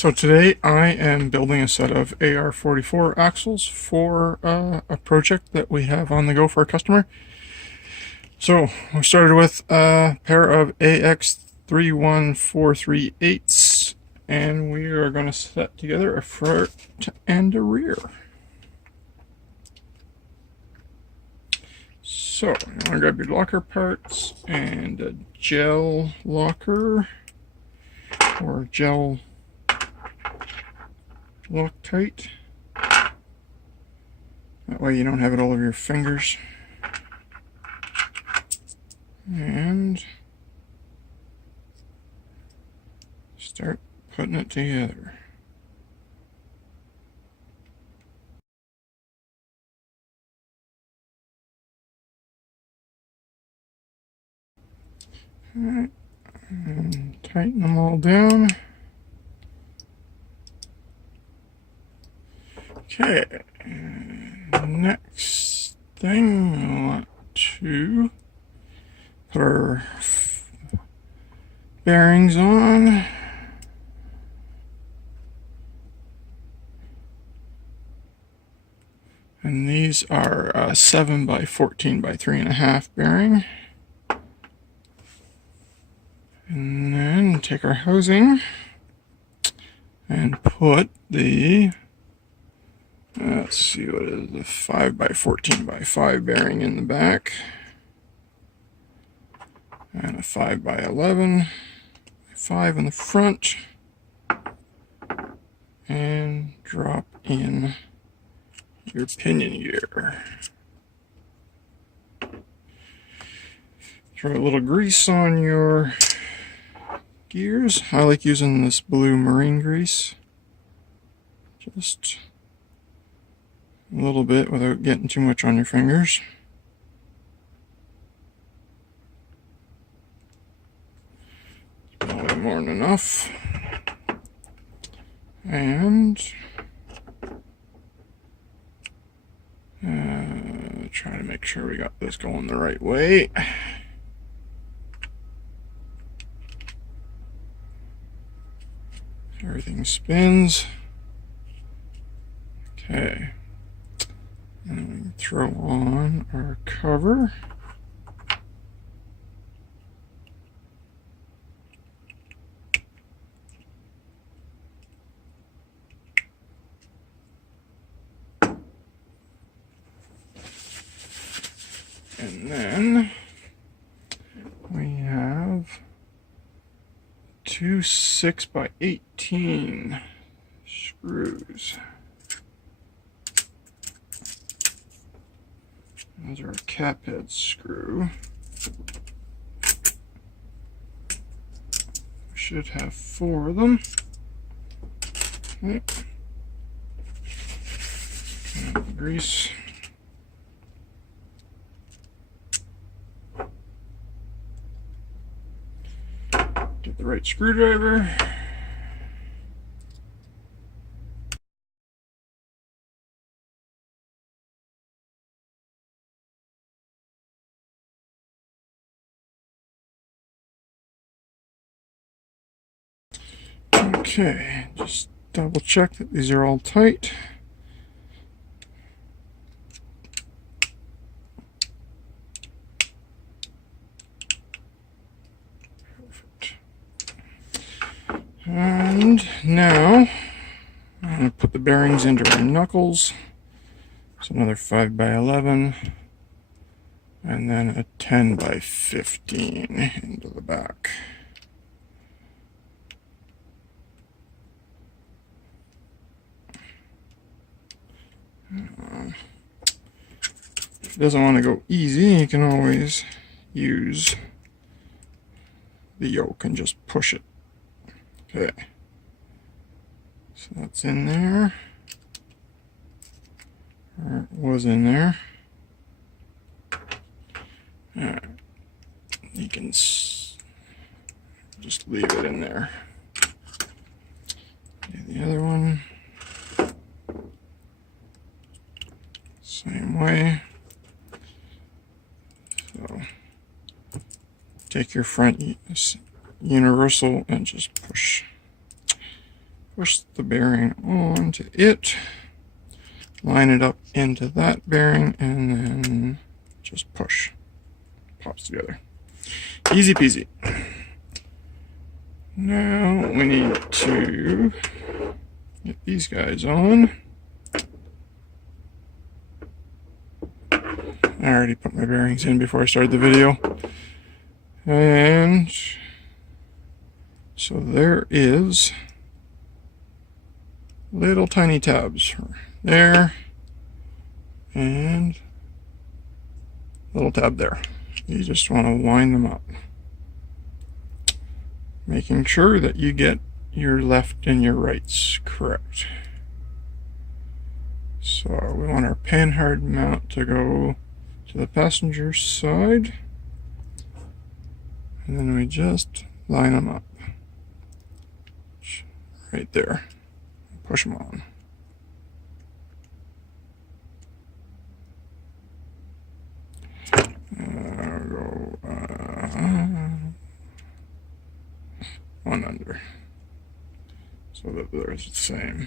So today I am building a set of AR44 axles for a project that we have on the go for a customer. So we started with a pair of AX31438s, and we are going to set together a front and a rear. So you want to grab your locker parts and a gel locker or gel Loctite. That way you don't have it all over your fingers. And start putting it together. Alright, and tighten them all down. Okay, next thing I want to put our bearings on. And these are a 7 by 14 by 3.5 bearing. And then take our housing and put the, let's see, what is the 5 by 14 by 5 bearing in the back, and a 5 by 11 by 5 in the front, and drop in your pinion gear. Throw a little grease on your gears. I like using this blue marine grease. Just a little bit without getting too much on your fingers. Probably more than enough. And try to make sure we got this going the right way. Everything spins. Okay. And throw on our cover. And then we have two 6 by 18 screws. Those are a cap head screw. We should have 4 of them. Okay. And grease. Get the right screwdriver. Okay, just double check that these are all tight. Perfect. And now I'm going to put the bearings into our knuckles. So another 5 by 11 and then a 10 by 15 into the back. If it doesn't want to go easy, you can always use the yoke and just push it. Okay, so that's in there, or it was in there. Alright, you can just leave it in there. Do the other one same way. So take your front universal and just push push the bearing onto it, line it up into that bearing, and then just push. Pops together. Easy peasy. Now we need to get these guys on. I already put my bearings in before I started the video. And so there is little tiny tabs there and little tab there. You just want to line them up, making sure that you get your left and your rights correct. So we want our panhard mount to go to the passenger side, and then we just line them up right there. Push them on. Go one under, so that they're the same.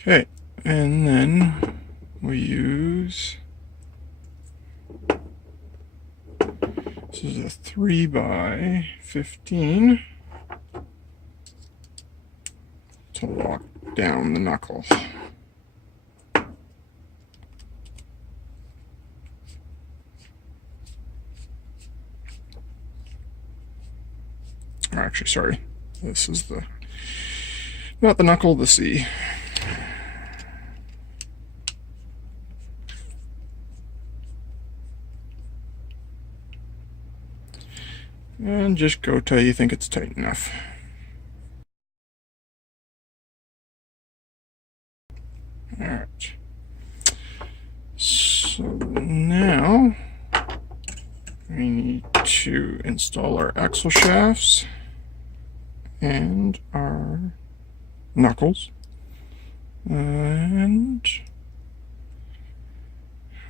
Okay, and then we use, this is a 3x15 to lock down the knuckle. Actually, sorry, this is the, not the knuckle, the C. And just go till you think it's tight enough. Alright. So now we need to install our axle shafts and our knuckles. And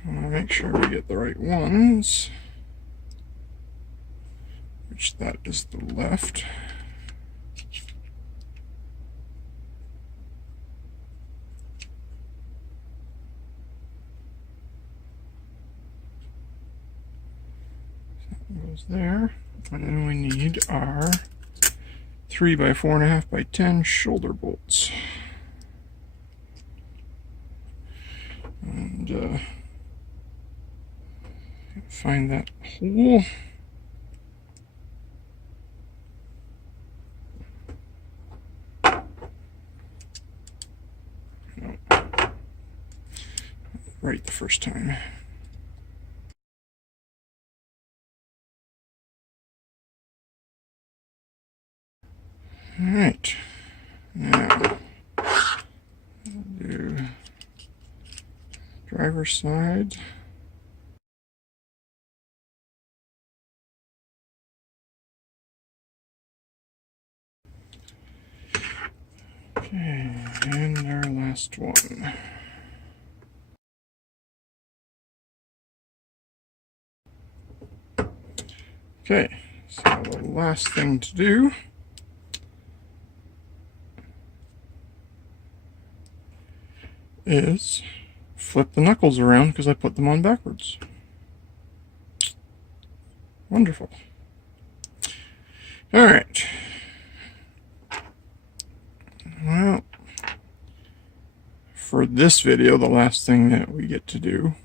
I want to make sure we get the right ones, which that is the left. That goes there. And then we need our 3x4.5x10 shoulder bolts. And find that hole. No. Right the first time. Alright, now we'll do driver's side. Okay, and our last one. Okay, so the last thing to do is flip the knuckles around because I put them on backwards. Wonderful. Alright. Well, for this video, the last thing that we get to do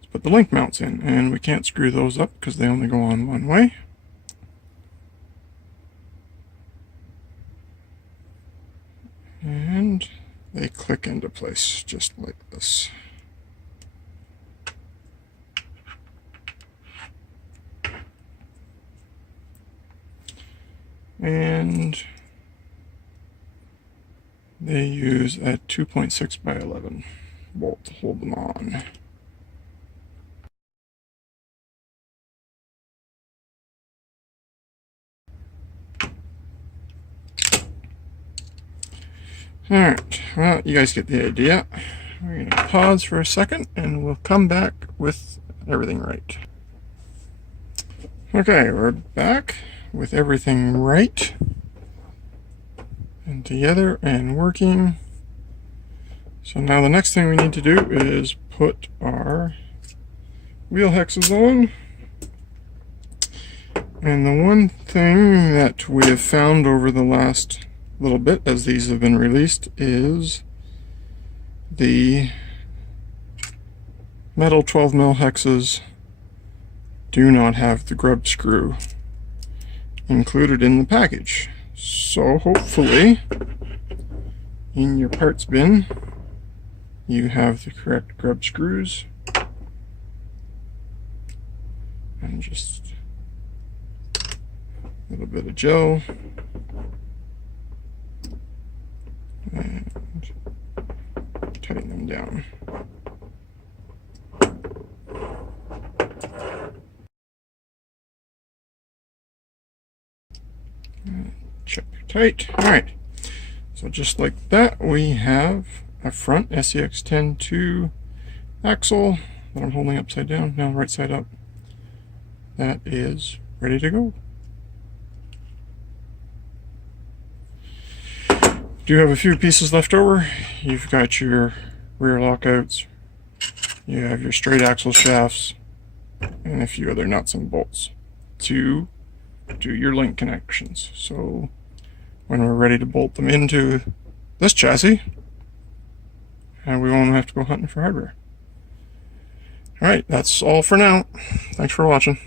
is put the link mounts in, and we can't screw those up because they only go on one way. And they click into place just like this. And they use a 2.6x11 bolt to hold them on. Alright, well, you guys get the idea. We're going to pause for a second and we'll come back with everything right. Okay, we're back with everything right. and together and working. So now the next thing we need to do is put our wheel hexes on. And the one thing that we have found over the last little bit as these have been released is the metal 12mm hexes do not have the grub screw included in the package. So hopefully in your parts bin you have the correct grub screws, and just a little bit of gel and tighten them down. Check tight. Alright, so just like that, we have a front SEX-10-2 axle that I'm holding upside down, now right side up. That is ready to go. Do have a few pieces left over. You've got your rear lockouts, you have your straight axle shafts, and a few other nuts and bolts to do your link connections. So when we're ready to bolt them into this chassis, we won't have to go hunting for hardware. Alright, that's all for now. Thanks for watching.